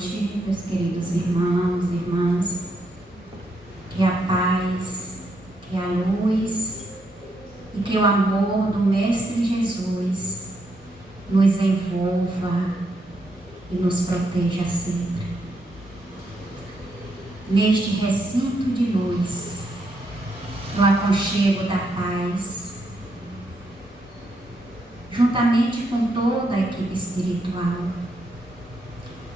noite, meus queridos irmãos e irmãs. Que a paz, que a luz e que o amor do Mestre Jesus nos envolva e nos proteja sempre. Neste recinto de luz, no aconchego da paz, juntamente com toda a equipe espiritual,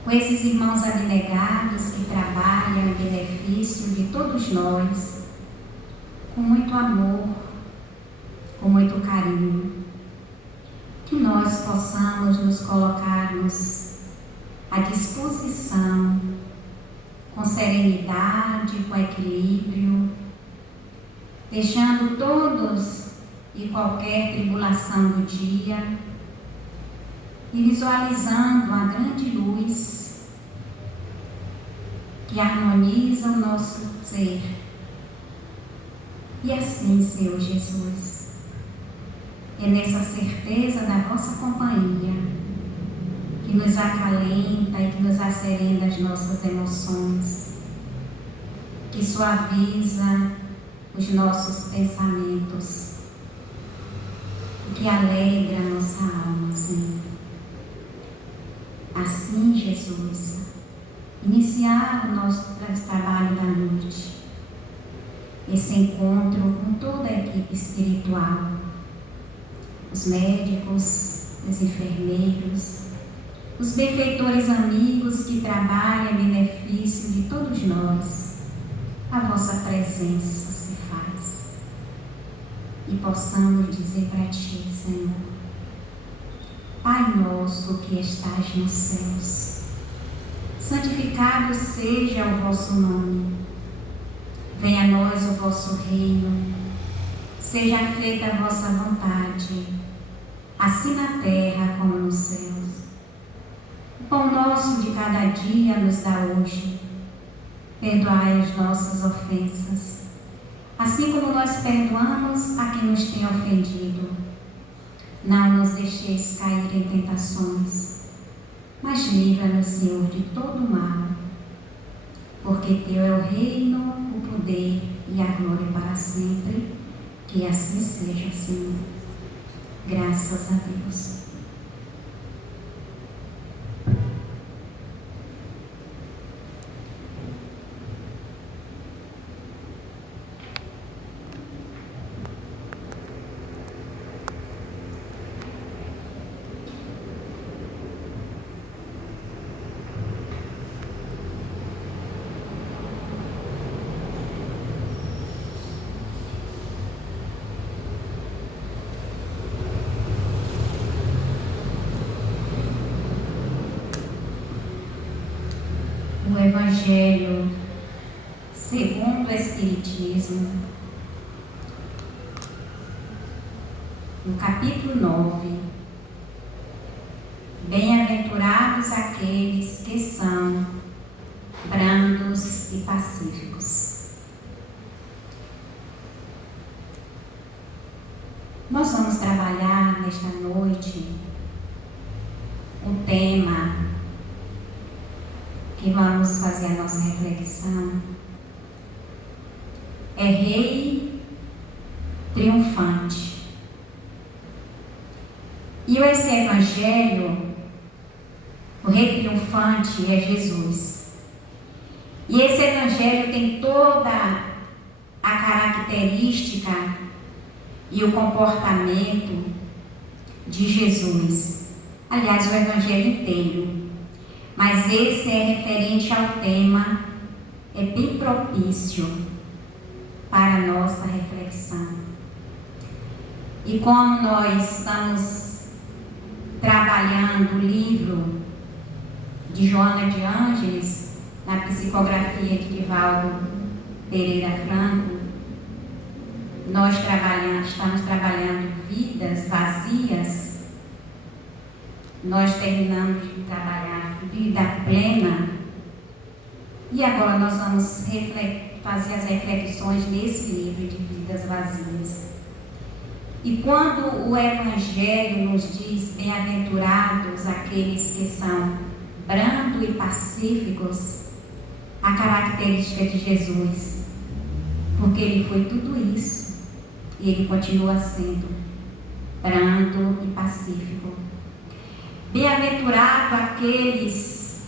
com esses irmãos abnegados que trabalham em benefício de todos nós, com muito amor, com muito carinho, que nós possamos nos colocarmos à disposição, com serenidade, com equilíbrio, deixando todos e qualquer tribulação do dia e visualizando a grande luz que harmoniza o nosso ser. E assim, Senhor Jesus, é nessa certeza da vossa companhia que nos acalenta e que nos acerenda as nossas emoções, que suaviza os nossos pensamentos, que alegra a nossa alma, Senhor. Assim, Jesus, iniciar o nosso trabalho da noite, esse encontro com toda a equipe espiritual, os médicos, os enfermeiros, os benfeitores amigos que trabalham em benefício de todos nós, a vossa presença se faz. E possamos dizer para Ti, Senhor: Pai nosso que estás nos céus, santificado seja o vosso nome. Venha a nós o vosso reino, seja feita a vossa vontade, assim na terra como nos céus. O pão nosso de cada dia nos dá hoje. Perdoai as nossas ofensas, assim como nós perdoamos a quem nos tem ofendido. Não nos deixeis cair em tentações, mas livra-nos, Senhor, de todo o mal. Porque Teu é o reino, o poder e a glória para sempre. Que assim seja, Senhor. Graças a Deus. O Evangelho segundo o Espiritismo, no capítulo 9, bem-aventurados aqueles que são brandos e pacíficos. Nós vamos trabalhar nesta noite um tema que vamos fazer a nossa reflexão. É Rei Triunfante. E esse Evangelho, o Rei Triunfante é Jesus. E esse Evangelho tem toda a característica e o comportamento de Jesus. Aliás, o Evangelho inteiro. Mas esse é referente ao tema, é bem propício para a nossa reflexão. E como nós estamos trabalhando o livro de Joana de Ângeles, na psicografia de Divaldo Pereira Franco, nós estamos trabalhando vidas vazias. Nós terminamos de trabalhar vida plena e agora nós vamos fazer as reflexões nesse livro de vidas vazias. E quando o Evangelho nos diz bem-aventurados aqueles que são brando e pacíficos, a característica de Jesus, porque ele foi tudo isso e ele continua sendo brando e pacífico. Bem-aventurado aqueles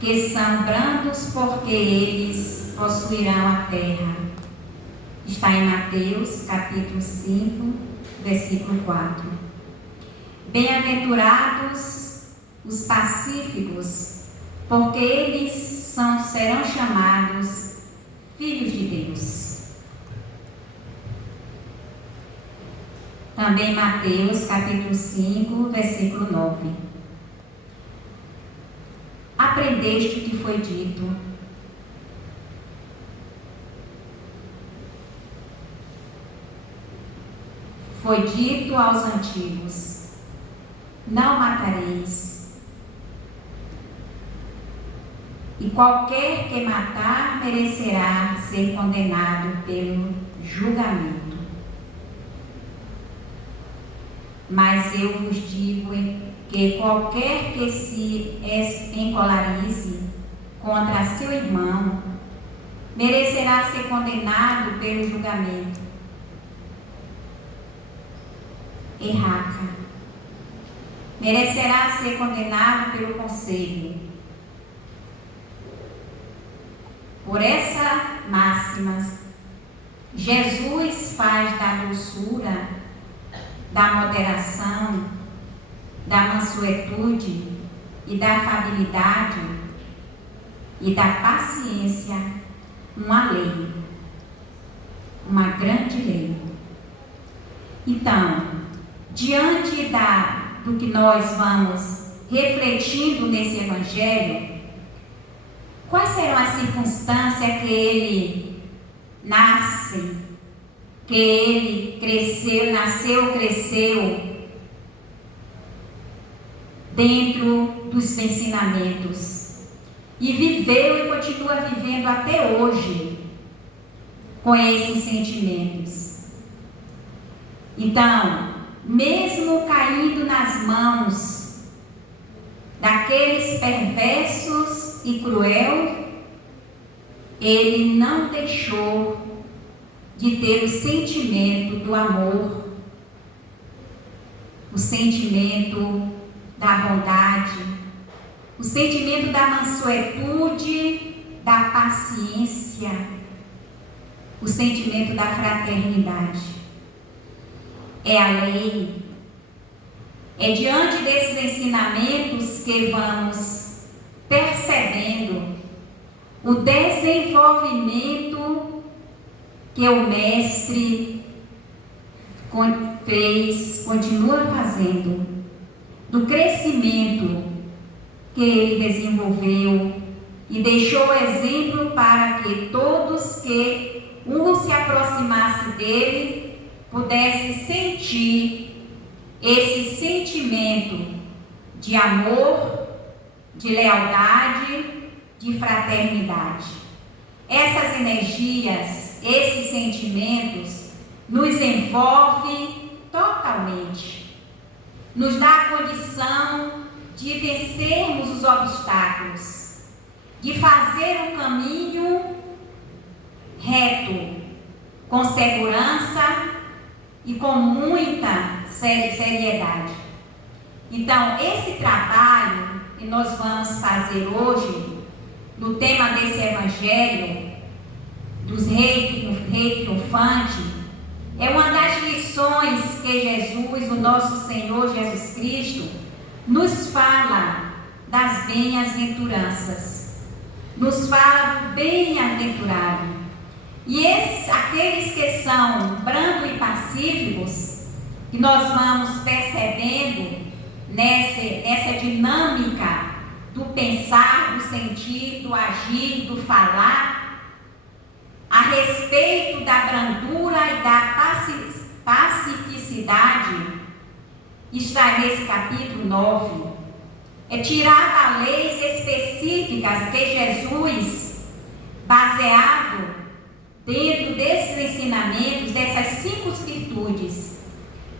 que são brandos, porque eles possuirão a terra. Está em Mateus, capítulo 5, versículo 4. Bem-aventurados os pacíficos, porque eles serão chamados filhos de Deus. Também Mateus, capítulo 5, versículo 9. Aprendeste o que foi dito. Foi dito aos antigos: não matareis. E qualquer que matar merecerá ser condenado pelo julgamento. Mas eu vos digo que qualquer que se encolarize contra seu irmão merecerá ser condenado pelo julgamento. Erraca merecerá ser condenado pelo conselho. Por essa máxima, Jesus faz da doçura, da moderação, da mansuetude e da afabilidade e da paciência uma lei, uma grande lei. Então, diante do que nós vamos refletindo nesse Evangelho, quais serão as circunstâncias que ele nasce, que ele cresceu dentro dos ensinamentos e viveu e continua vivendo até hoje com esses sentimentos? Então, mesmo caindo nas mãos daqueles perversos e cruel, ele não deixou de ter o sentimento do amor, o sentimento da bondade, o sentimento da mansuetude, da paciência, o sentimento da fraternidade. É a lei. É diante desses ensinamentos que vamos percebendo o desenvolvimento que o Mestre continua fazendo, do crescimento que ele desenvolveu e deixou exemplo para que todos que se aproximasse dele pudesse sentir esse sentimento de amor, de lealdade, de fraternidade. Essas energias, esses sentimentos nos envolvem totalmente, nos dá a condição de vencermos os obstáculos, de fazer um caminho reto, com segurança e com muita seriedade. Então, esse trabalho que nós vamos fazer hoje, no tema desse Evangelho, dos Rei Triunfante, é uma das lições que Jesus, o nosso Senhor Jesus Cristo, nos fala das bem-aventuranças, nos fala do bem-aventurado. E aqueles que são brandos e pacíficos, que nós vamos percebendo nessa dinâmica do pensar, do sentir, do agir, do falar, a respeito da brandura e da pacificidade, está nesse capítulo 9. É tirada leis específicas que Jesus, baseado dentro desses ensinamentos, dessas 5 virtudes.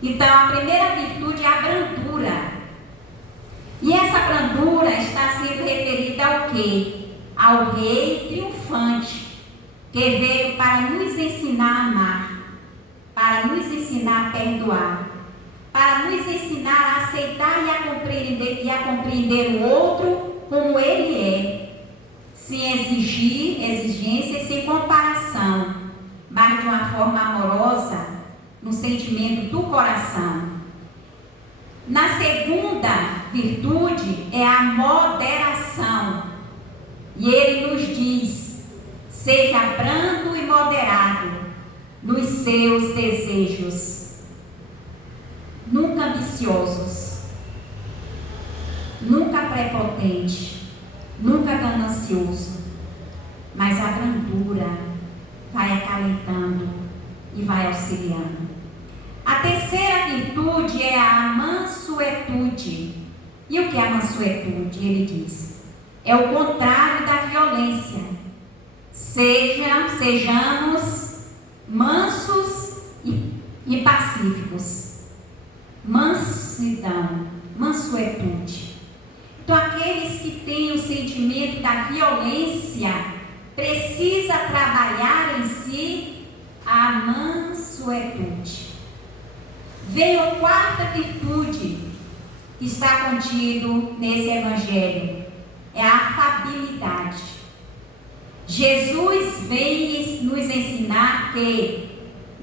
Então, a primeira virtude é a brandura. E essa brandura está sendo referida ao quê? Ao Rei triunfante, que veio para nos ensinar a amar, para nos ensinar a perdoar, para nos ensinar a aceitar e a compreender o outro como ele é, sem exigência e sem comparação, mas de uma forma amorosa, no sentimento do coração. Na segunda virtude é a moderação. E ele nos diz: seja brando e moderado nos seus desejos, nunca ambiciosos, nunca prepotente, nunca ganancioso, mas a brandura vai acalentando e vai auxiliando. A terceira virtude é a mansuetude. E o que é a mansuetude? Ele diz: é o contrário da violência. Sejamos mansos e pacíficos. Mansidão, mansuetude. Então, aqueles que têm o sentimento da violência precisa trabalhar em si a mansuetude. Veio a quarta virtude que está contido nesse evangelho, é a afabilidade. Jesus vem nos ensinar que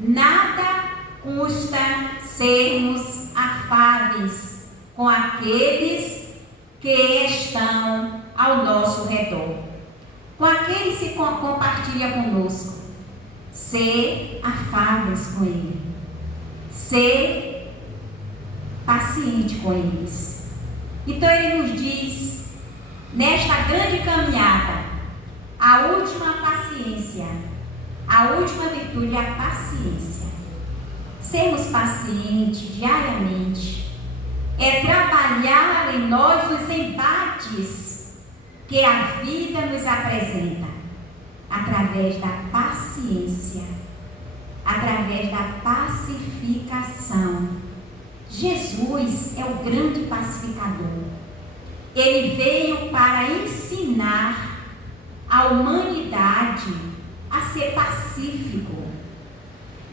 nada custa sermos afáveis com aqueles que estão ao nosso redor, com aqueles que compartilham conosco. Ser afáveis com ele, ser paciente com eles. Então ele nos diz, nesta grande caminhada, a última paciência, a última virtude é a paciência. Sermos pacientes diariamente é trabalhar em nós os embates que a vida nos apresenta, através da paciência, através da pacificação. Jesus é o grande pacificador. Ele veio para ensinar a humanidade a ser pacífico.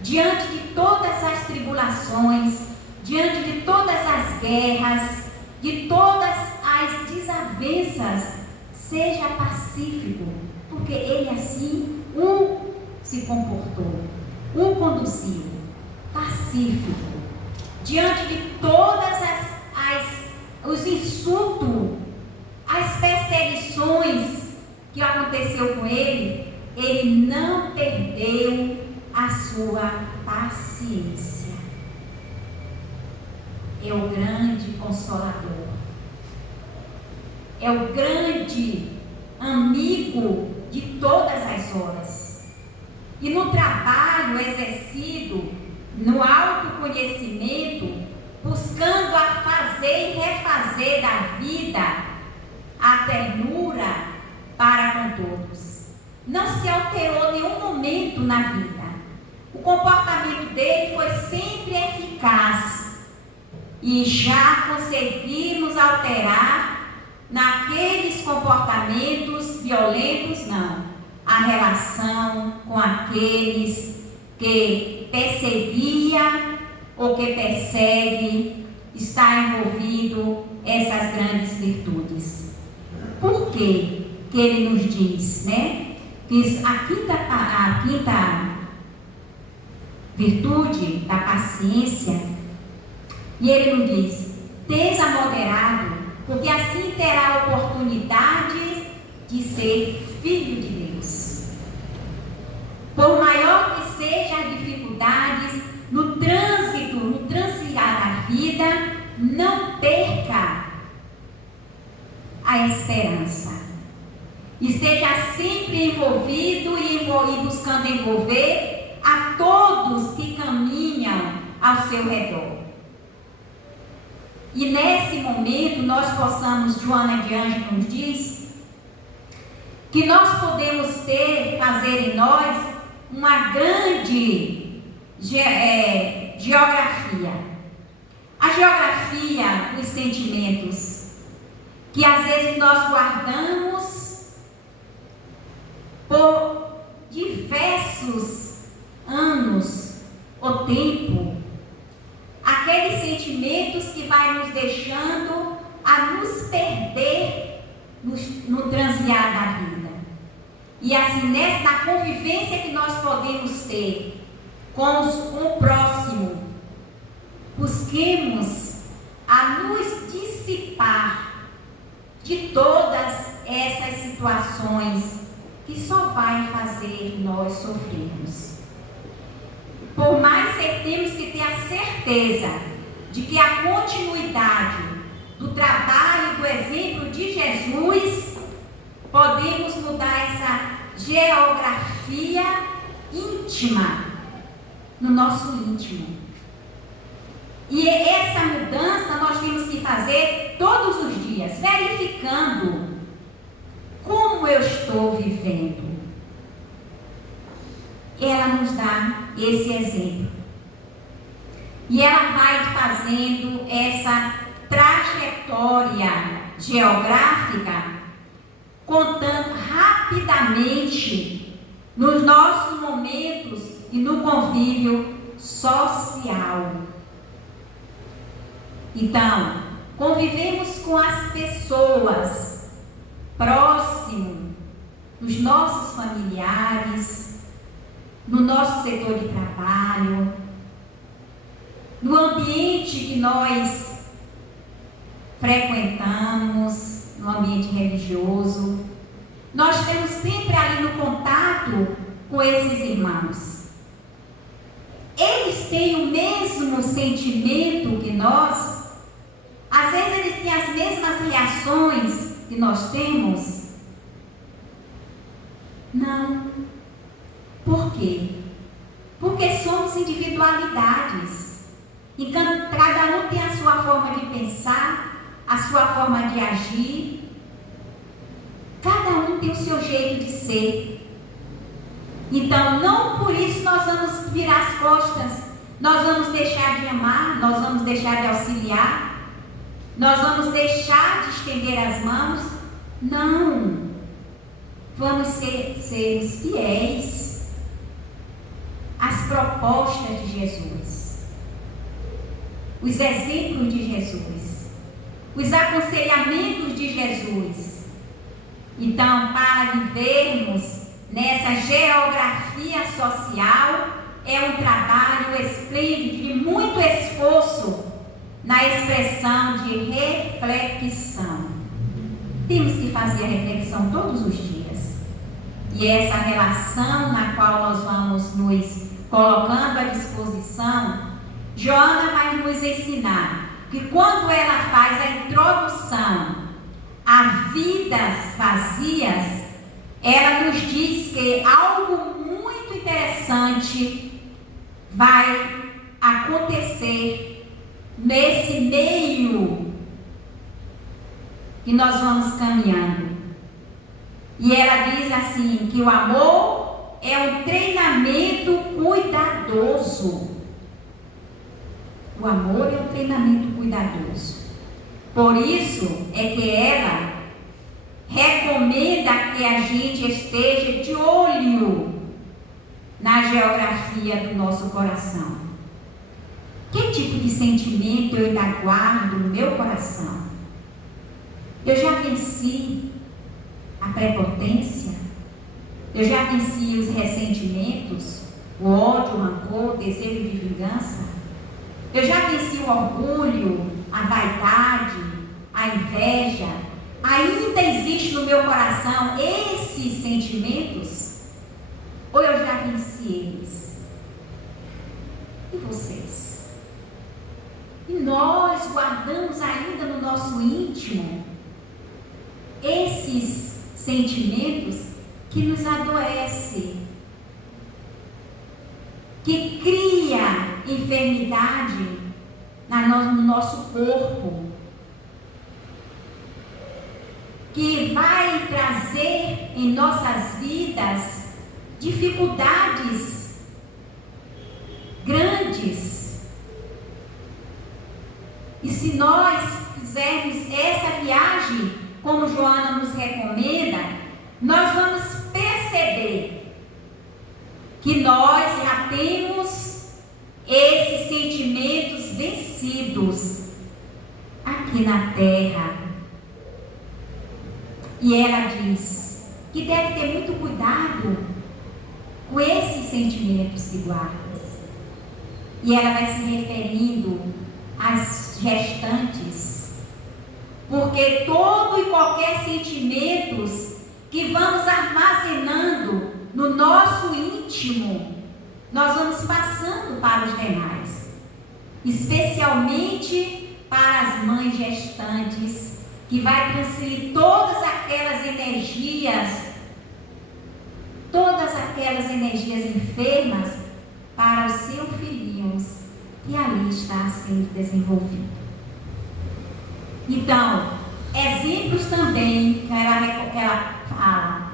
Diante de todas as tribulações, diante de todas as guerras, de todas as desavenças, seja pacífico, porque ele assim se comportou, conduziu, pacífico. Diante de todas os insultos, as perseguições que aconteceu com ele, ele não perdeu a sua paciência. É o grande consolador, é o grande amigo de todas as horas. E no trabalho exercido, no autoconhecimento, buscando a fazer e refazer da vida a ternura para com todos. Não se alterou nenhum momento na vida. O comportamento dele foi sempre eficaz. E já conseguimos alterar naqueles comportamentos violentos, não. A relação com aqueles que perseguia ou que persegue, está envolvido essas grandes virtudes. Por quê que ele nos diz, né? Que a quinta virtude da paciência, e ele nos diz: seja moderado, porque assim terá a oportunidade de ser filho de Deus. Por maior que sejam as dificuldades no transitar da vida, não perca a esperança. Esteja sempre envolvido e buscando envolver a todos que caminham ao seu redor. E nesse momento nós possamos, Joana de Ângeles nos diz, que nós podemos fazer em nós uma grande geografia. A geografia dos sentimentos. que às vezes nós guardamos por diversos anos ou tempo, aqueles sentimentos que vai nos deixando a nos perder no transviar da vida. E assim, nessa convivência que nós podemos ter com o próximo, busquemos a nos dissipar de todas essas situações que só vai fazer nós sofrermos. Por mais que temos que ter a certeza de que a continuidade do trabalho, do exemplo de Jesus, podemos mudar essa geografia íntima no nosso íntimo. E essa mudança nós temos que fazer todos os dias, verificando como eu estou vivendo. Ela nos dá esse exemplo. E ela vai fazendo essa trajetória geográfica, contando rapidamente nos nossos momentos e no convívio social. Então, convivemos com as pessoas próximo, dos nossos familiares, no nosso setor de trabalho, no ambiente que nós frequentamos, no ambiente religioso. Nós temos sempre ali no contato com esses irmãos. Eles têm o mesmo sentimento que nós. Às vezes eles têm as mesmas reações que nós temos. Não. Por quê? Porque somos individualidades. E cada um tem a sua forma de pensar, a sua forma de agir. Cada um tem o seu jeito de ser. Então, não por isso nós vamos virar as costas, nós vamos deixar de amar, nós vamos deixar de auxiliar, nós vamos deixar de estender as mãos. Não. Vamos ser fiéis às propostas de Jesus, os exemplos de Jesus, os aconselhamentos de Jesus. Então, para vivermos nessa geografia social, é um trabalho esplêndido de muito esforço na expressão de reflexão. Temos que fazer a reflexão todos os dias. E essa relação na qual nós vamos nos colocando à disposição, Joana vai nos ensinar que quando ela faz a introdução a vidas vazias, ela nos diz que algo muito interessante vai acontecer nesse meio que nós vamos caminhando. E ela diz assim, que o amor é um treinamento cuidadoso. O amor é um treinamento cuidadoso. Por isso é que ela recomenda que a gente esteja de olho na geografia do nosso coração. Que tipo de sentimento eu ainda guardo no meu coração? Eu já venci a prepotência? Eu já venci os ressentimentos, o ódio, o rancor, o desejo de vingança? Eu já venci o orgulho, a vaidade, a inveja? Ainda existe no meu coração esses sentimentos? Ou eu já venci eles? E vocês? E nós guardamos ainda no nosso íntimo esses sentimentos que nos adoecem, que cria enfermidade no nosso corpo, que vai trazer em nossas vidas dificuldades grandes. E se nós fizermos essa viagem como Joana nos recomenda, nós vamos perceber que nós já temos esses sentimentos vencidos aqui na terra. E ela diz que deve ter muito cuidado com esses sentimentos que guardas. E ela vai se referindo às gestantes, porque todo e qualquer sentimentos que vamos armazenando no nosso íntimo, nós vamos passando para os demais, especialmente para as mães gestantes, que vai transferir todas aquelas energias enfermas para os seus filhinhos que ali está sendo desenvolvido. Então, exemplos também que ela fala,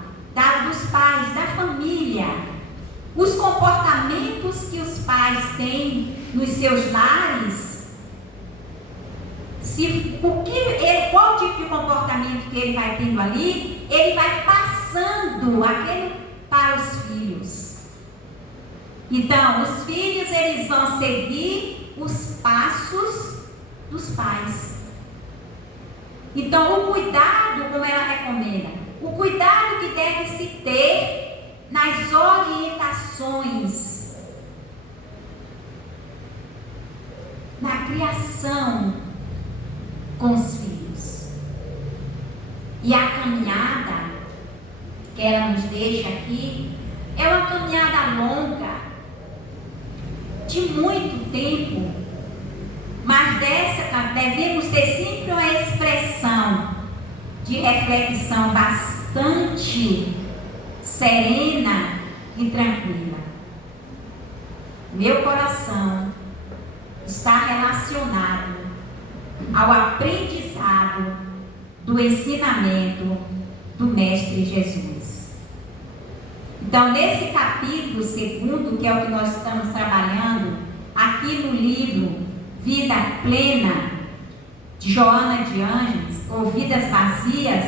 dos pais, da família, os comportamentos que os pais têm nos seus lares. Qual tipo de comportamento que ele vai tendo ali, ele vai passando aquele para os filhos. Então, os filhos, eles vão seguir os passos dos pais. Então, o cuidado, como ela recomenda, o cuidado que deve se ter nas orientações, na criação com os filhos. E a caminhada que ela nos deixa aqui é uma caminhada longa, de muito tempo, mas devemos ter sempre uma expressão de reflexão bastante serena e tranquila. Meu coração está relacionado ao aprendizado do ensinamento do Mestre Jesus. Então, nesse capítulo 2, que é o que nós estamos trabalhando, aqui no livro Vida Plena, de Joana de Ângeles, ou Vidas Vazias,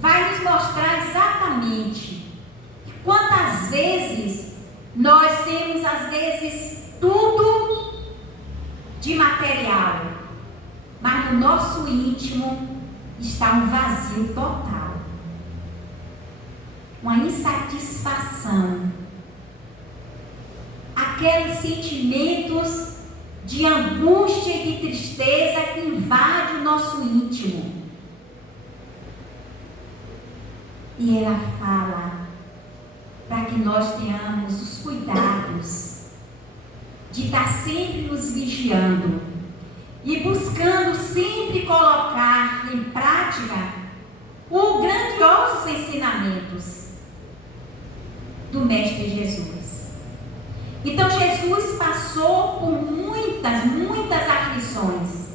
vai nos mostrar exatamente quantas vezes nós temos, às vezes, tudo de material, mas no nosso íntimo está um vazio total, uma insatisfação, aqueles sentimentos de angústia e de tristeza que invadem o nosso íntimo. E ela fala para que nós tenhamos os cuidados de estar sempre nos vigiando e buscando sempre colocar em prática os grandiosos ensinamentos do Mestre Jesus. Então, Jesus passou por muitas aflições.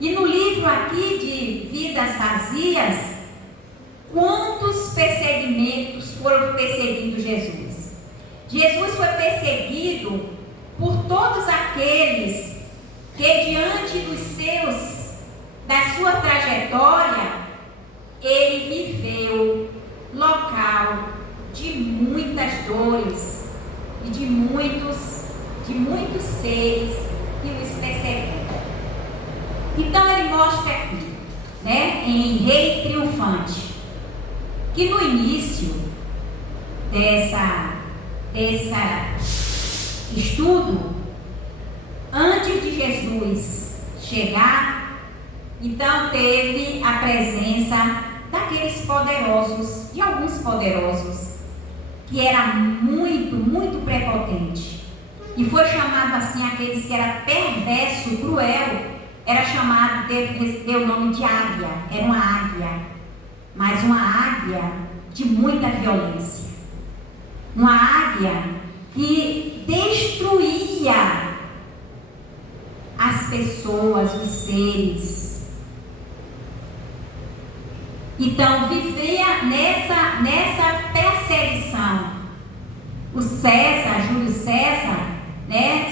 E no livro aqui de Vidas Vazias, quantos perseguimentos foram perseguindo Jesus? Jesus foi perseguido por todos aqueles que, diante da sua trajetória, ele viveu local de muitas dores e de muitos seres que os perseguiram. Então ele mostra aqui, em Rei Triunfante, que no início desse estudo, antes de Jesus chegar, então teve a presença daqueles poderosos, de alguns poderosos, que era muito prepotente. E foi chamado assim, aqueles que era perverso, cruel, era chamado, deu o nome de águia, era uma águia, mas uma águia de muita violência. Uma águia que destruía as pessoas, os seres. Então vivia nessa perseguição. O César, Júlio César,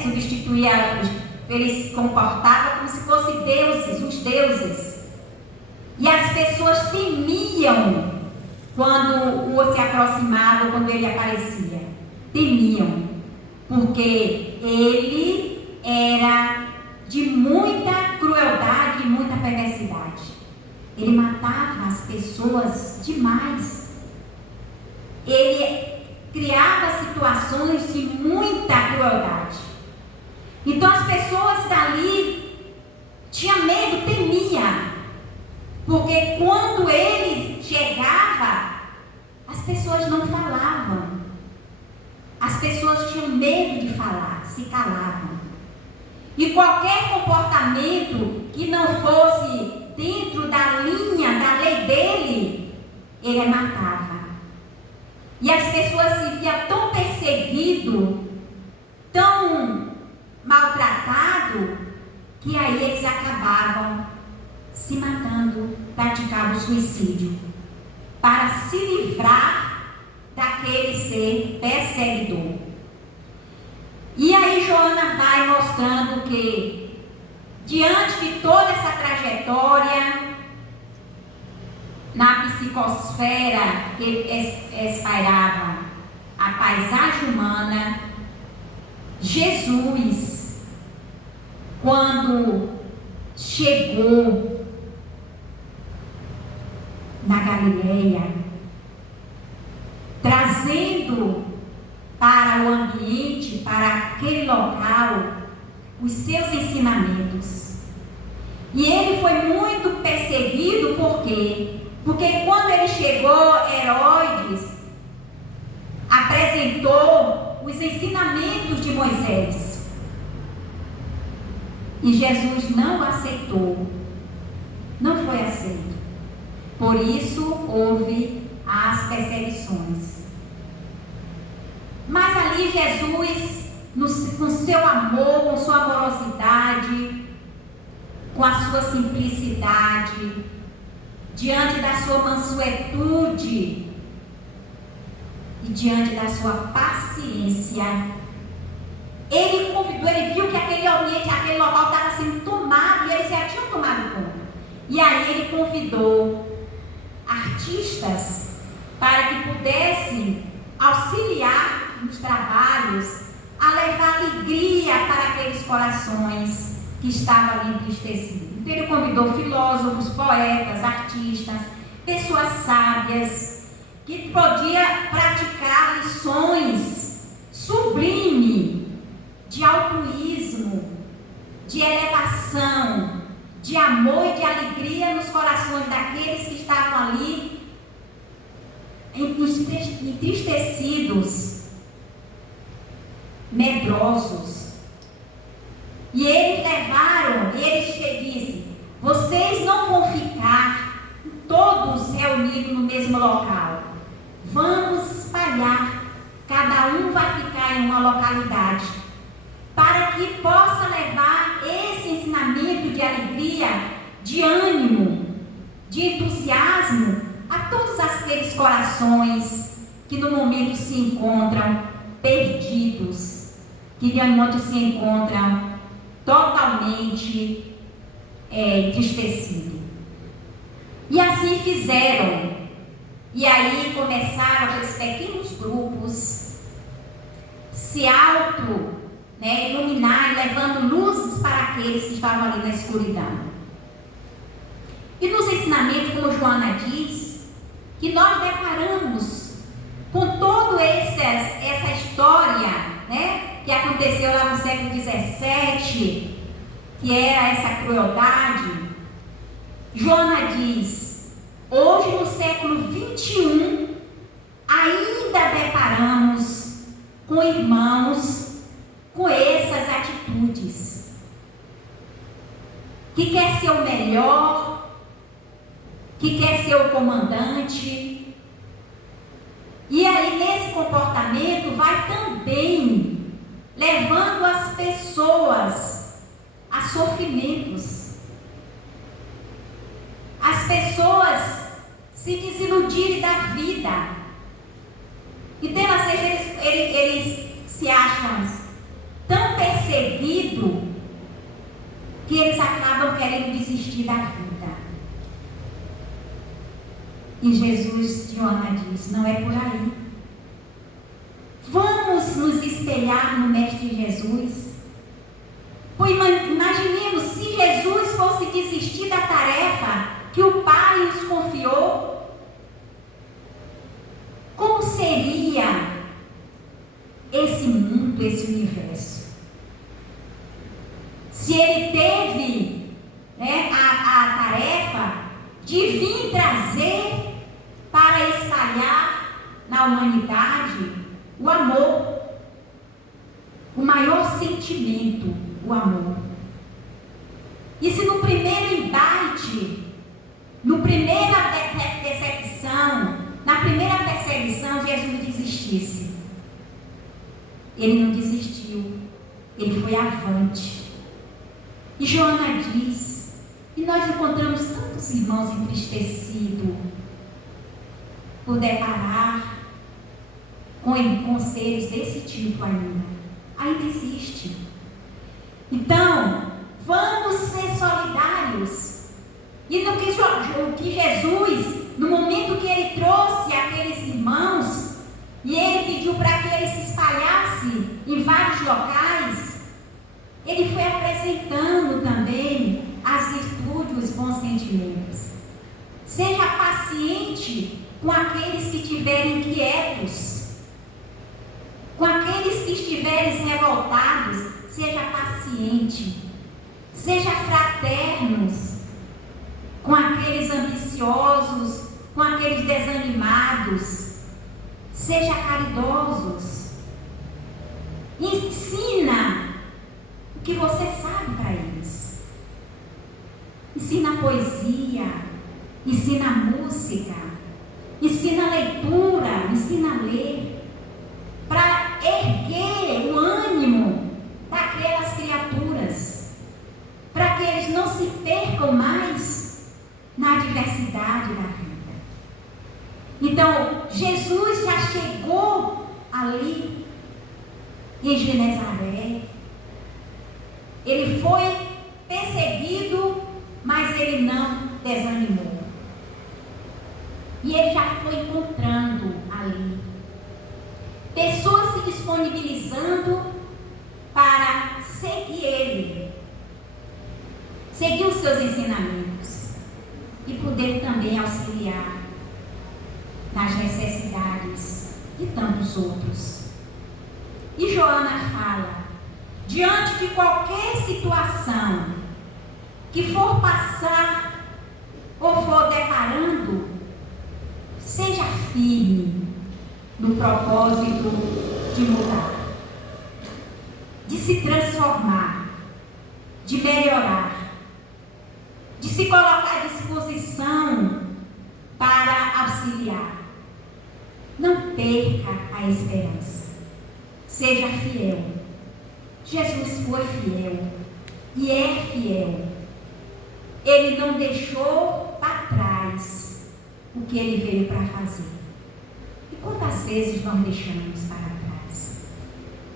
substituía, ele se comportava como se fossem deuses, os deuses. E as pessoas temiam quando o se aproximava, quando ele aparecia. Temiam, porque ele era de muita crueldade e muita perversidade. Ele matava as pessoas demais. Ele criava situações de muita crueldade. Então as pessoas dali tinham medo, temia. Porque quando ele chegava, as pessoas não falavam. As pessoas tinham medo de falar, se calavam. E qualquer comportamento que não fosse dentro da linha, da lei dele, ele matava. E as pessoas se viam tão perseguidos, tão maltratados, que aí eles acabavam se matando, praticavam suicídio, para se livrar daquele ser perseguidor. E aí Joana vai mostrando que, diante de toda essa trajetória, na psicosfera que espalhava a paisagem humana, Jesus, quando chegou na Galileia, trazendo para o ambiente, para aquele local, os seus ensinamentos. E ele foi muito perseguido, por quê? Porque quando ele chegou, Herodes apresentou os ensinamentos de Moisés. E Jesus não aceitou. Não foi aceito. Por isso houve as perseguições. Mas ali Jesus, com seu amor, com sua amorosidade, com a sua simplicidade, diante da sua mansuetude e diante da sua paciência, ele convidou, ele viu que aquele ambiente, aquele local estava sendo tomado e eles já tinham tomado conta. E aí ele convidou artistas para que pudessem auxiliar nos trabalhos, a levar alegria para aqueles corações que estavam ali entristecidos. Então ele convidou filósofos, poetas, artistas, pessoas sábias, que podiam praticar lições sublimes de altruísmo, de elevação, de amor e de alegria nos corações daqueles que estavam ali entristecidos, medrosos. E eles levaram, e eles disse: vocês não vão ficar todos reunidos no mesmo local. Vamos espalhar, cada um vai ficar em uma localidade, para que possa levar esse ensinamento de alegria, de ânimo, de entusiasmo a todos aqueles corações que no momento se encontram perdidos, que no momento se encontram totalmente entristecidos. E assim fizeram. E aí começaram aqueles pequenos grupos se iluminar, levando luzes para aqueles que estavam ali na escuridão. E nos ensinamentos, como Joana diz, que nós deparamos com toda essa história, que aconteceu lá no século XVII, que era essa crueldade. Joana diz: hoje no século XXI, ainda deparamos com irmãos com essas atitudes, que quer ser o melhor, que quer ser o comandante, e aí nesse comportamento vai também levando as pessoas a sofrimentos, as pessoas se desiludirem da vida. Então às vezes eles se acham tão perseguidos que eles acabam querendo desistir da vida. E Jesus, Joana diz, não é por aí. Vamos nos espelhar no Mestre Jesus. Pois imaginemos se Jesus fosse desistir da tarefa que o Pai os confiou. Como seria esse mundo, esse universo? Se ele teve a tarefa de vir trazer para espalhar na humanidade o amor, o maior sentimento, o amor. E se no primeiro embate, na primeira perseguição, Jesus desistisse? Ele não desistiu, ele foi avante. E Joana diz, e nós encontramos tantos irmãos entristecidos por deparar com seres desse tipo ainda existe. Então, vamos ser solidários. E no que Jesus, no momento que ele trouxe aqueles irmãos, e ele pediu para que ele se espalhasse em vários locais, ele foi apresentando também as virtudes, os bons sentimentos. Seja paciente com aqueles que estiverem inquietos, com aqueles que estiverem revoltados, seja paciente, seja fraternos com aqueles ambiciosos, com aqueles desanimados, seja caridosos, ensina o que você sabe para eles, ensina poesia, ensina música, ensina leitura, ensina a ler, para erguer o ânimo daquelas criaturas, para que eles não se percam mais na adversidade da vida. Então, Jesus já chegou ali em Genezaré, ele foi perseguido, mas ele não desanimou. E ele já foi encontrando ali pessoas se disponibilizando para seguir ele, seguir os seus ensinamentos e poder também auxiliar nas necessidades de tantos outros. E Joana fala, diante de qualquer situação que for passar ou for deparando, seja firme no propósito de mudar, de se transformar, de melhorar, de se colocar à disposição para auxiliar. Não perca a esperança. Seja fiel. Jesus foi fiel e é fiel. Ele não deixou para trás o que ele veio para fazer. E quantas vezes nós deixamos para trás?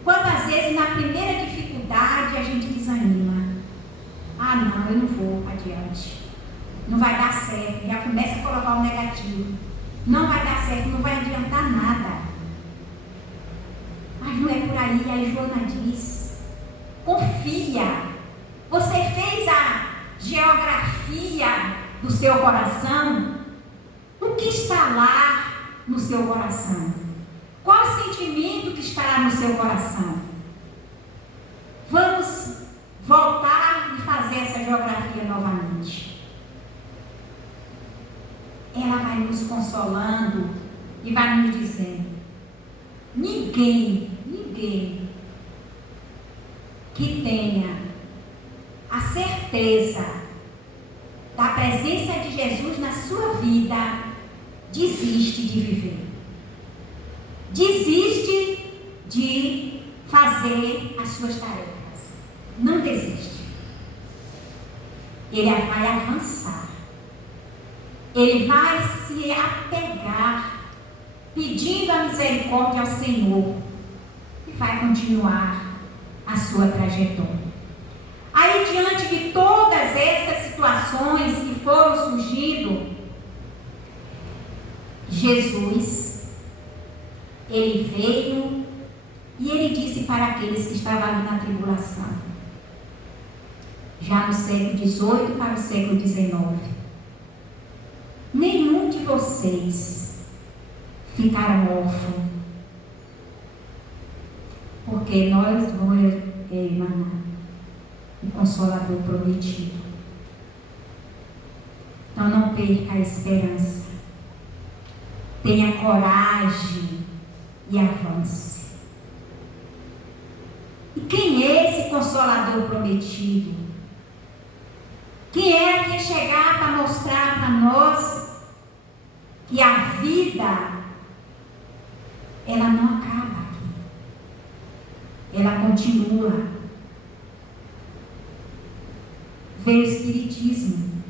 Quantas vezes na primeira dificuldade a gente desanima? Ah, não, eu não vou adiante. Não vai dar certo. Já começa a colocar o negativo. Não vai dar certo, não vai adiantar nada. Mas não é por aí. Aí Joana diz, confia. Você fez a geografia do seu coração? O que está lá no seu coração? Qual o sentimento que estará no seu coração? Vamos voltar e fazer essa geografia novamente. Ela vai nos consolando e vai nos dizendo, ninguém que tenha a certeza da presença de Jesus na sua vida desiste de viver, desiste de fazer as suas tarefas. Não desiste. Ele vai avançar. Ele vai se apegar, pedindo a misericórdia ao Senhor, e vai continuar a sua trajetória. Aí, diante de todas essas situações que foram surgindo, Jesus, ele veio e ele disse para aqueles que estavam ali na tribulação, já no século XVIII para o século XIX: nenhum de vocês ficará órfão, porque nós vamos emanar o Consolador prometido. Então não perca a esperança, tenha coragem e avance. E quem é esse Consolador prometido? Quem é que chegar para mostrar para nós que a vida, ela não acaba aqui, ela continua? Veio o Espiritismo,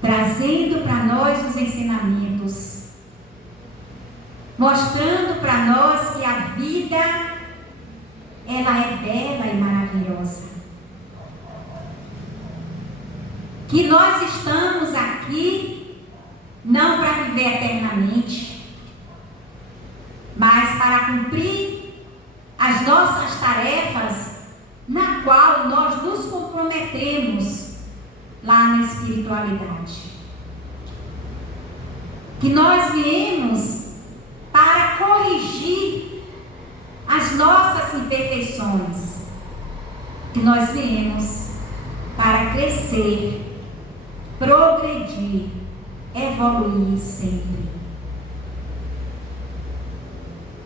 trazendo para nós os ensinamentos, mostrando para nós que a vida, ela é bela e maravilhosa, que nós estamos aqui não para viver eternamente, mas para cumprir as nossas tarefas, na qual nós nos comprometemos lá na espiritualidade. Que nós viemos para corrigir as nossas imperfeições, que nós viemos para crescer, progredir, evoluir sempre.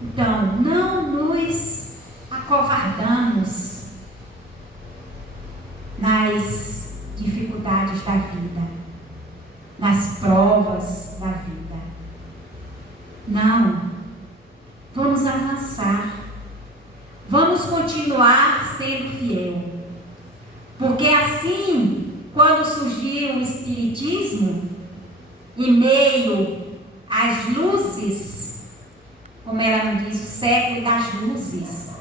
Então, não nos acovardamos nas dificuldades da vida, nas provas da vida. Não, vamos avançar, vamos continuar sendo fiel, porque assim, quando surgiu o Espiritismo, em meio às luzes, como ela nos diz, o século das luzes,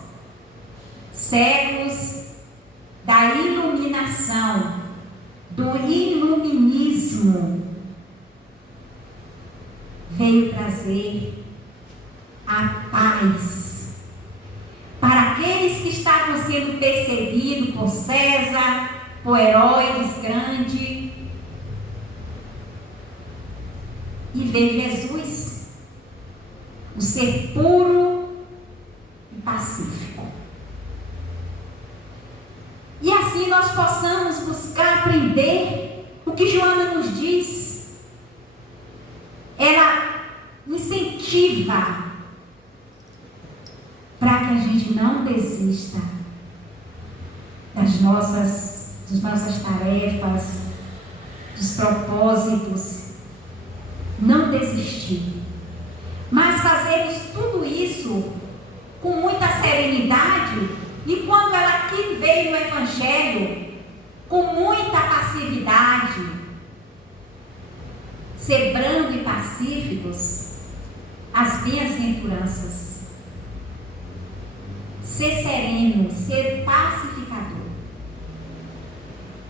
séculos da iluminação, do iluminismo, veio trazer a paz para aqueles que estavam sendo perseguidos por César, por Herodes Grande. E veio Jesus, o ser puro e pacífico. E assim nós possamos buscar aprender o que Joana nos diz. Ela incentiva para que a gente não desista das nossas tarefas, dos propósitos, não desistir, mas fazermos tudo isso com muita serenidade. E quando ela aqui veio no Evangelho, com muita passividade, ser brando e pacíficos, as bem-aventuranças, ser sereno, ser pacificador.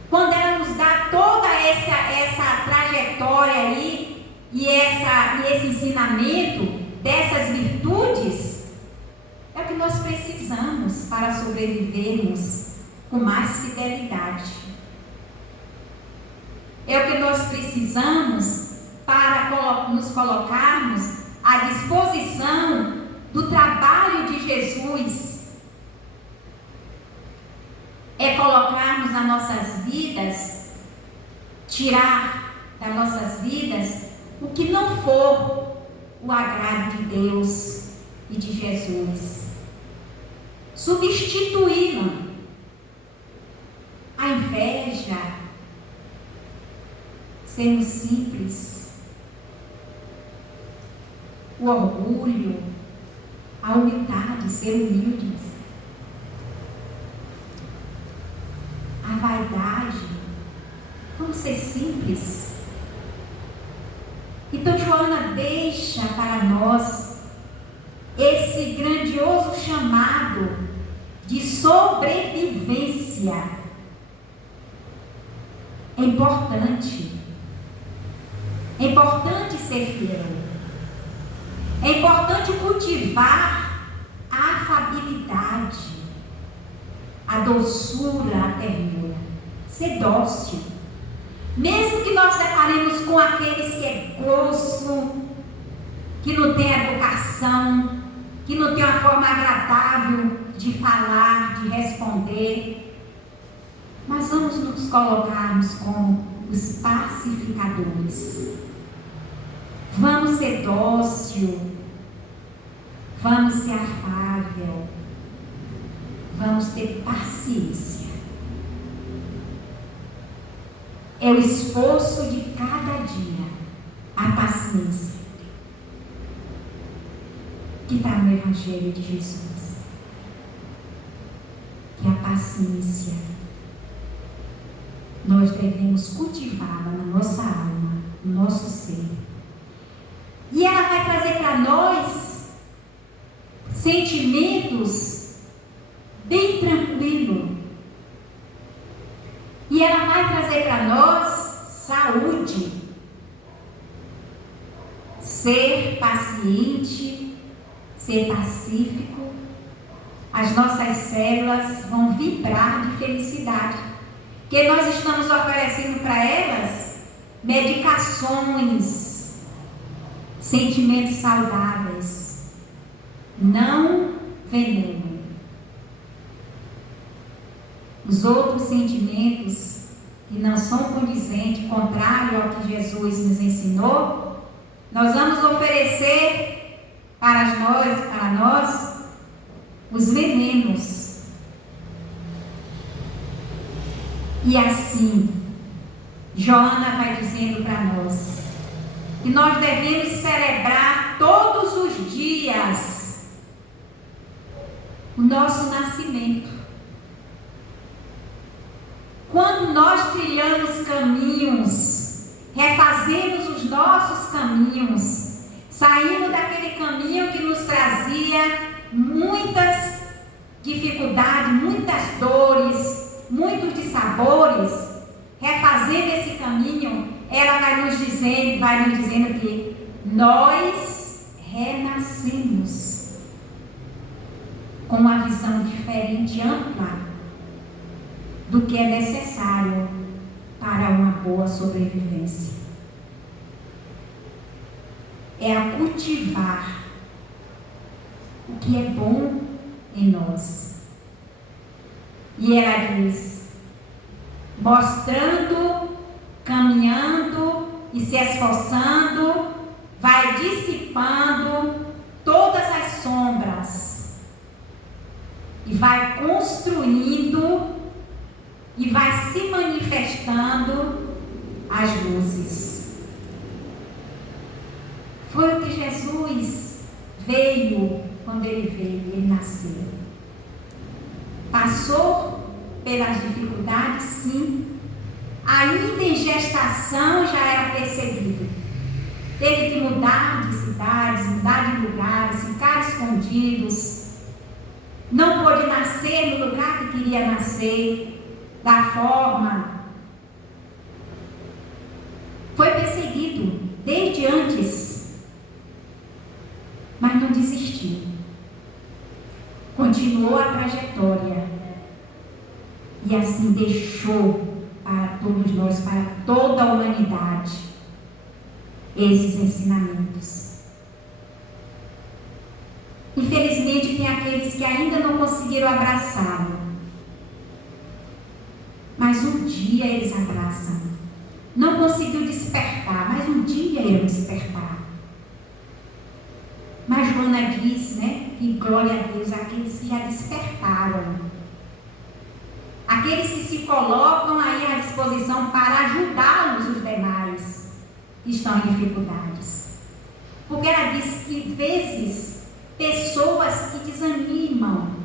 Quando ela nos dá toda essa trajetória aí, e esse ensinamento dessas virtudes, é o que nós precisamos para sobrevivermos com mais fidelidade. É o que nós precisamos para nos colocarmos à disposição do trabalho de Jesus. É colocarmos nas nossas vidas, tirar das nossas vidas o que não for o agrado de Deus e de Jesus. Substituí-la. A inveja, sermos simples, o orgulho, a humildade, ser humildes, a vaidade, vamos ser simples. Então Joana deixa para nós esse grandioso chamado de sobrevivência. É importante. É importante ser fiel. É importante cultivar a afabilidade, a doçura, a ternura. Ser dócil. Mesmo que nós deparemos com aqueles que é grosso, que não tem educação, que não tem uma forma agradável de falar, de responder, mas vamos nos colocarmos como os pacificadores. Vamos ser dócil, vamos ser afável, vamos ter paciência. É o esforço de cada dia, a paciência, que está no Evangelho de Jesus. Que a paciência nós devemos cultivá-la na nossa alma, no nosso ser. E ela vai trazer para nós sentimentos bem tranquilos. E ela vai trazer para nós saúde. Ser paciente, ser pacífico, as nossas células vão vibrar de felicidade. Porque nós estamos oferecendo para elas medicações, sentimentos saudáveis, não veneno. Os outros sentimentos que não são condizentes, contrário ao que Jesus nos ensinou, nós vamos oferecer para nós os venenos. E assim, Joana vai dizendo para nós que nós devemos celebrar todos os dias o nosso nascimento. Quando nós trilhamos caminhos, refazemos os nossos caminhos, saímos daquele caminho que nos trazia muitas dificuldades, muitas dores, muitos dissabores, refazendo esse caminho, ela vai nos dizendo que nós renascemos com uma visão diferente, ampla, do que é necessário para uma boa sobrevivência. É a cultivar o que é bom em nós. E ela diz, mostrando, caminhando e se esforçando, vai dissipando todas as sombras e vai construindo e vai se manifestando as luzes. Foi o que Jesus veio quando ele nasceu. Passou pelas dificuldades, sim. Ainda em gestação já era percebido. Teve que mudar de cidades, mudar de lugares, ficar escondidos. Não pôde nascer no lugar que queria nascer, da forma. Foi perseguido desde antes, mas não desistiu. Continuou a trajetória e assim deixou para todos nós, para toda a humanidade, esses ensinamentos. Infelizmente, tem aqueles que ainda não conseguiram abraçá-lo, mas um dia eles abraçam. Não conseguiu despertar, mas um dia irão despertar. Mas Joana diz, que glória a Deus, aqueles que já despertaram, aqueles que se colocam aí à disposição para ajudá-los, os demais que estão em dificuldades. Porque ela diz que vezes pessoas que desanimam,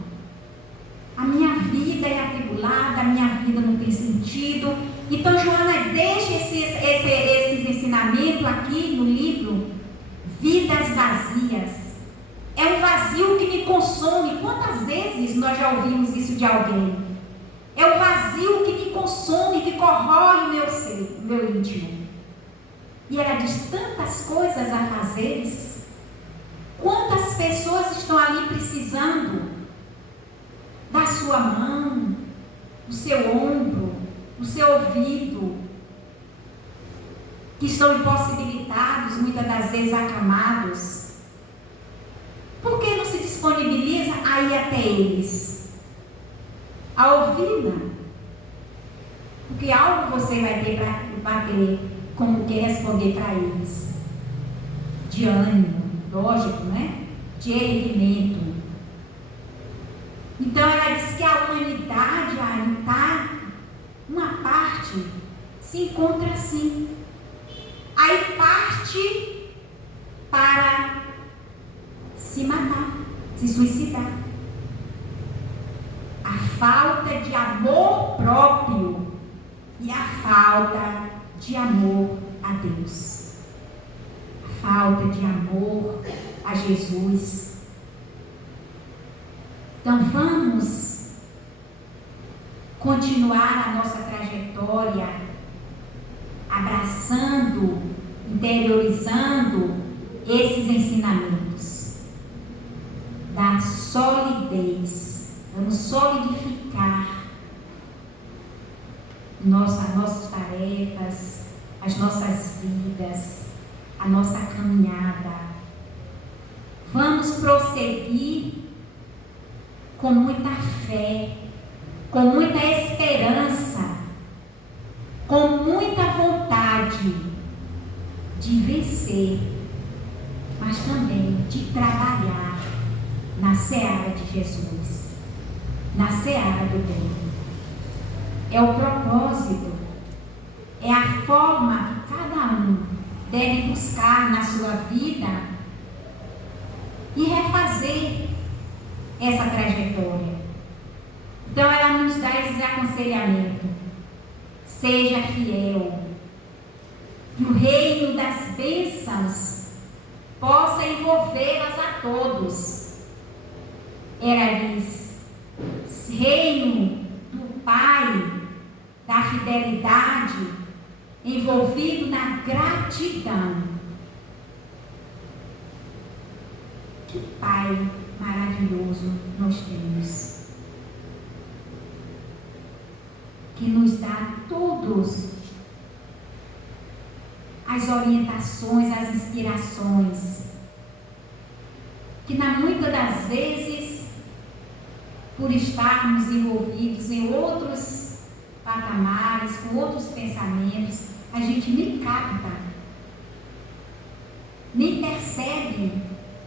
a minha vida é atribulada, a minha vida não tem sentido. Então Joana deixa esses ensinamentos aqui no livro, Vidas Vazias. É um vazio que me consome. Quantas vezes nós já ouvimos isso de alguém? É um vazio que me consome, que corrói o meu ser, o meu íntimo. E ela diz: tantas coisas a fazeres. Quantas pessoas estão ali precisando da sua mão, do seu ombro, do seu ouvido, que estão impossibilitados, muitas das vezes acamados. Por que não se disponibiliza a ir até eles? A ouvi-la? Porque algo você vai ter como que responder para eles. De ânimo, lógico, né? De erguimento. Então ela diz que a humanidade, uma parte, se encontra assim. Aí parte para se matar, se suicidar. A falta de amor próprio e a falta de amor a Deus. A falta de amor a Jesus. Então vamos continuar a nossa trajetória abraçando, interiorizando esses ensinamentos da solidez. Vamos solidificar nossas tarefas, as nossas vidas, a nossa caminhada. Vamos prosseguir com muita fé, com muita esperança, com muita vontade de vencer, mas também de trabalhar na seara de Jesus, na seara do bem. É o propósito, é a forma que cada um deve buscar na sua vida e refazer essa trajetória. Então ela nos dá esse aconselhamento: seja fiel, que o reino das bênçãos possa envolvê-las a todos. Ela diz: reino do Pai, da fidelidade, envolvido na gratidão. Que Pai maravilhoso nós temos, que nos dá todos as orientações, as inspirações, que muitas das vezes, por estarmos envolvidos em outros patamares, com outros pensamentos, a gente nem capta, nem percebe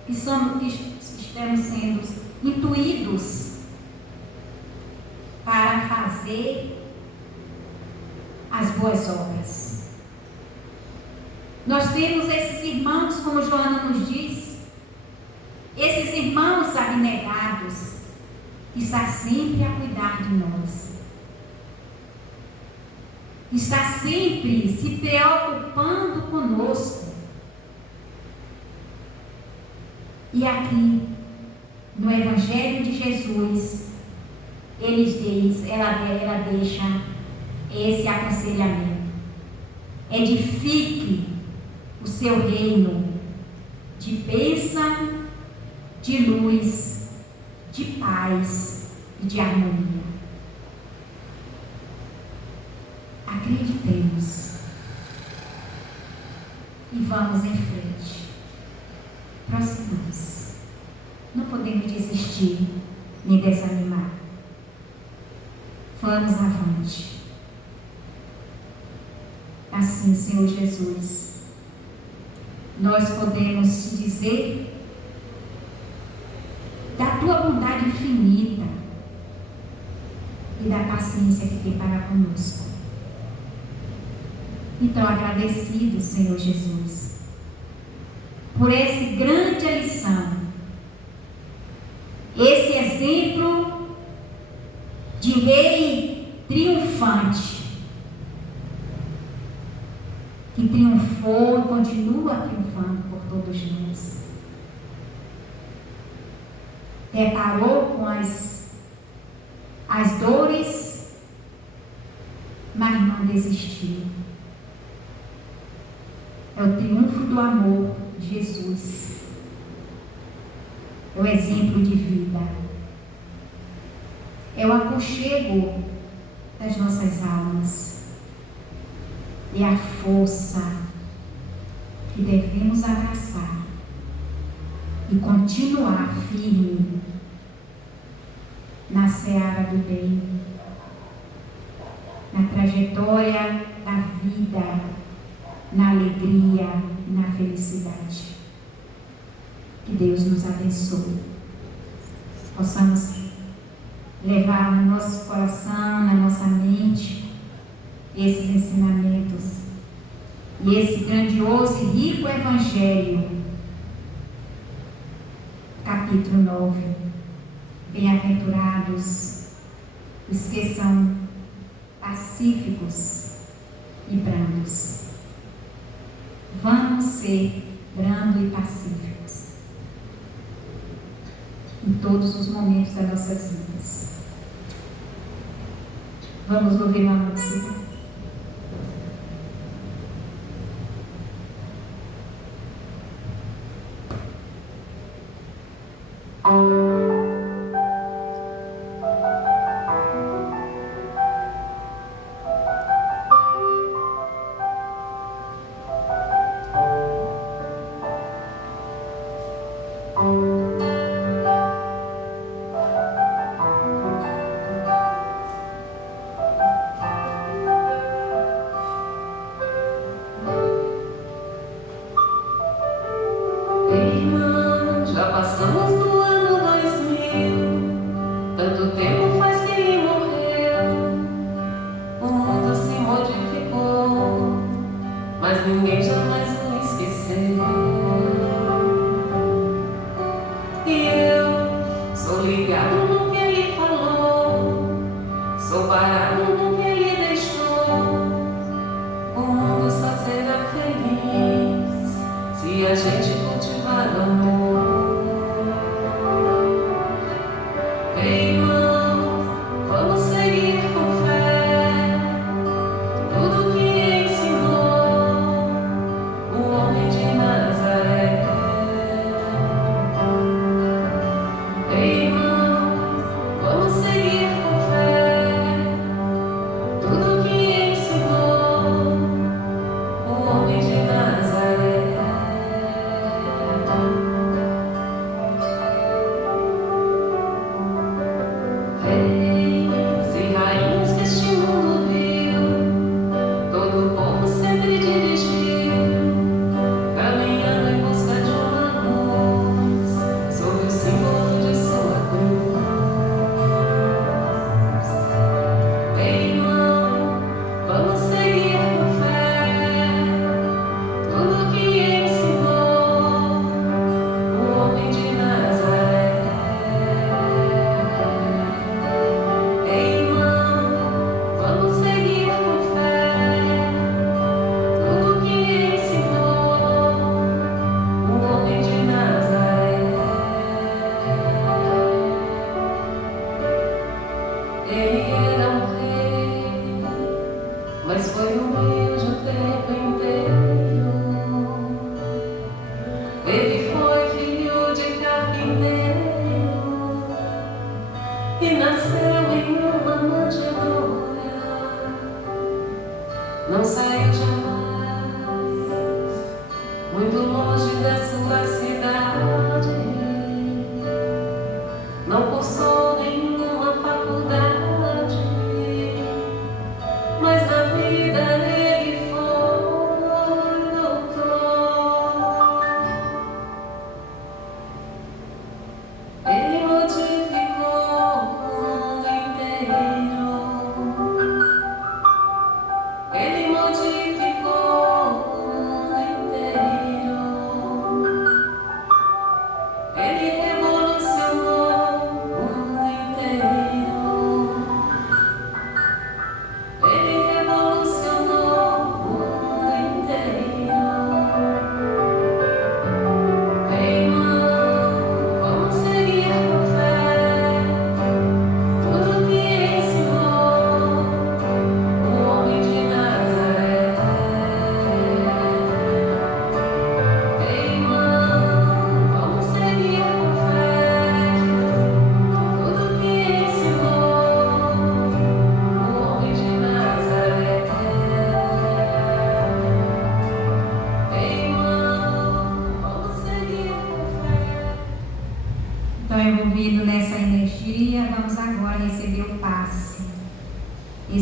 que estamos sendo intuídos para fazer as boas obras. Nós temos esses irmãos, como Joana nos diz, esses irmãos abnegados, que está sempre a cuidar de nós, está sempre se preocupando conosco. E aqui, no Evangelho de Jesus, ela deixa esse aconselhamento: edifique o seu reino de bênção, de luz, de paz e de harmonia. Acreditemos e vamos em frente. Prossigamos. Não podemos desistir nem desanimar. Vamos avante. Assim, Senhor Jesus, nós podemos te dizer da tua bondade infinita e da paciência que tem para conosco. Então, agradecido, Senhor Jesus, por essa grande lição, esse exemplo de rei triunfante, que triunfou e continua triunfando por todos nós. Deparou com as dores, mas não desistiu. É o triunfo do amor de Jesus. É o exemplo de vida. É o aconchego das nossas almas. É a força que devemos abraçar e continuar firme na seara do bem, na trajetória da vida, na alegria e na felicidade. Que Deus nos abençoe. Possamos levar no nosso coração, na nossa mente, esses ensinamentos e esse grandioso e rico Evangelho. Capítulo 9. Bem-aventurados os que são pacíficos e brandos. Vamos ser brandos e pacíficos em todos os momentos das nossas vidas. Vamos ouvir uma música. Irmão, já passamos do ano 2000, tanto tempo faz que ele morreu. O mundo se modificou, mas ninguém jamais o esqueceu. E eu sou ligado no que ele falou, sou parado no que ele deixou. O mundo só será feliz se a gente cultivar o amor. Ei, irmão, vamos seguir com fé tudo que ensinou o homem de Nazaré. Ei, irmão, vamos seguir com fé tudo que ensinou o homem de Nazaré. Reis e rainhas que este mundo viu, todo o povo sempre dirigiu, caminhando em busca de uma luz, sob o símbolo de sua cruz. Ei, irmão, vamos seguir com fé tudo que ensinou o homem de Nazaré. Ei, irmão, vamos seguir com fé tudo que ensinou o homem de Nazaré. Ele era um rei, mas foi humilde o tempo inteiro. Ele foi filho de carpinteiro e nasceu em uma manjedoura. Não saiu jamais muito longe da sua cidade. Não cursou nenhuma faculdade, mas na vida ele foi doutor. Ele modificou o mundo inteiro. Ele modificou o mundo inteiro. Ele revolucionou o mundo inteiro.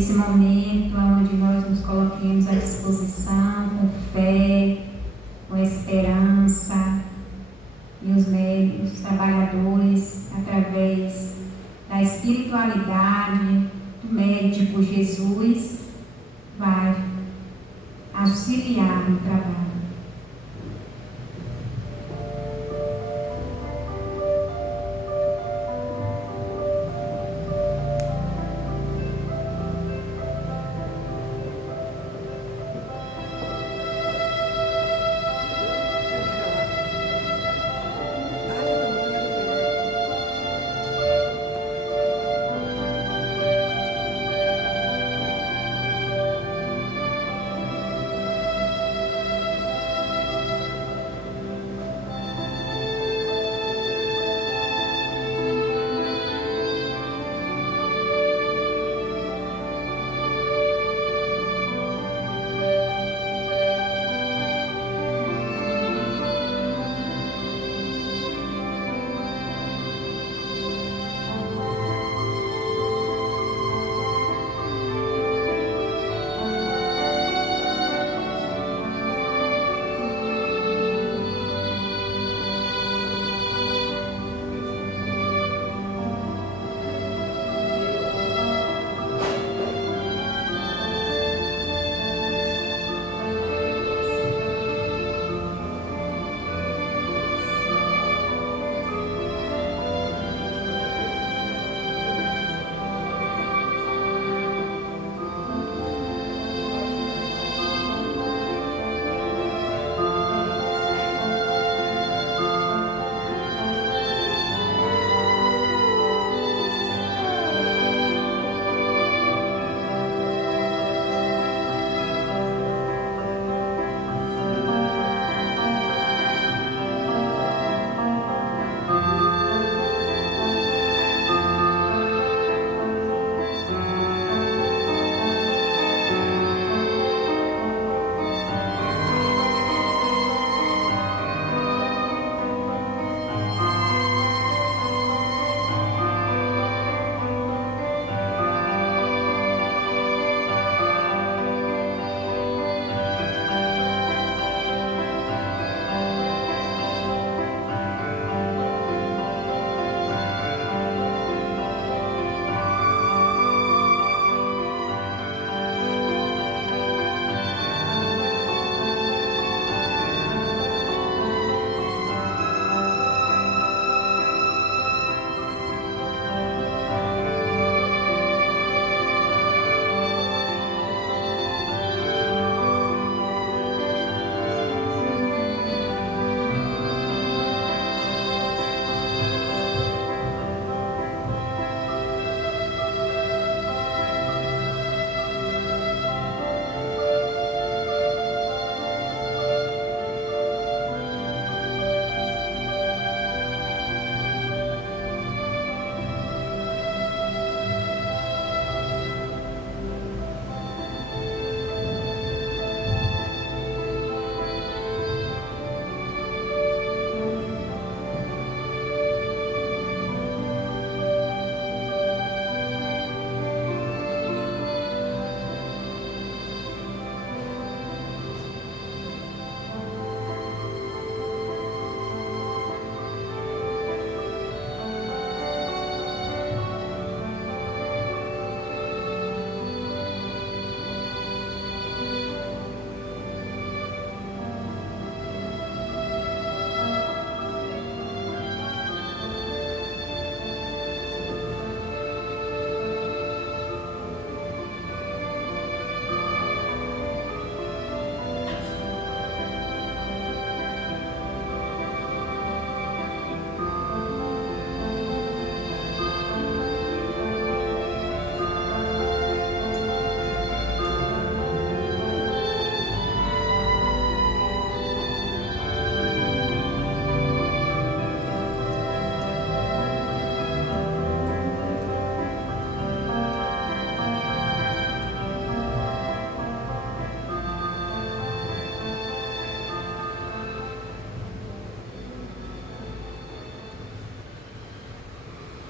nesse momento onde nós nos coloquemos à disposição, com fé, com esperança, e os médicos, os trabalhadores, através da espiritualidade do médico Jesus, vai auxiliar no trabalho.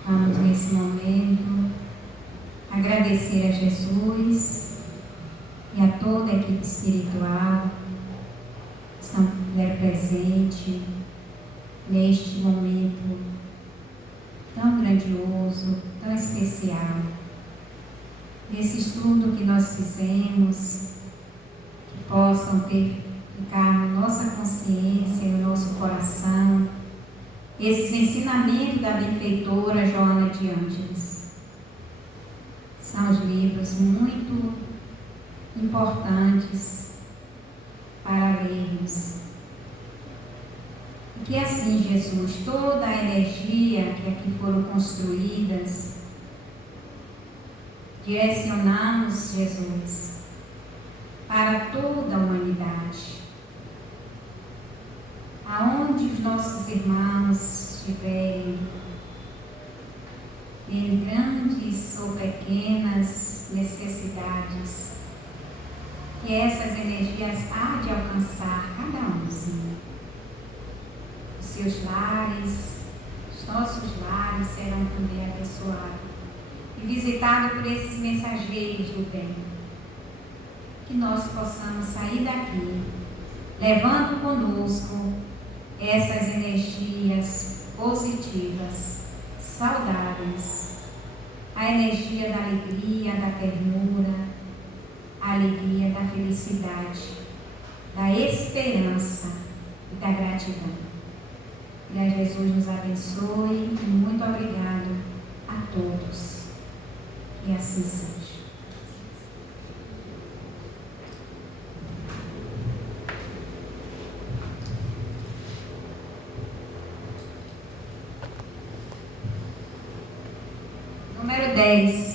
Vamos nesse momento agradecer a Jesus e a toda a equipe espiritual que estiveram presente neste momento tão grandioso, tão especial. Esse estudo que nós fizemos, que possam ficar na nossa consciência, no nosso coração, esses ensinamentos da benfeitora Joana de Ângeles. São os livros muito importantes para lermos. E que assim, Jesus, toda a energia que aqui foram construídas, direcionamos, Jesus, para toda a humanidade. Aonde os nossos irmãos estiverem em grandes ou pequenas necessidades, que essas energias há de alcançar cada umzinho. Os seus lares, os nossos lares serão também abençoados e visitados por esses mensageiros do bem. Que nós possamos sair daqui levando conosco essas energias positivas, saudáveis, a energia da alegria, da ternura, a alegria da felicidade, da esperança e da gratidão. E a Jesus nos abençoe e muito obrigado a todos. Que assim seja. Número 10.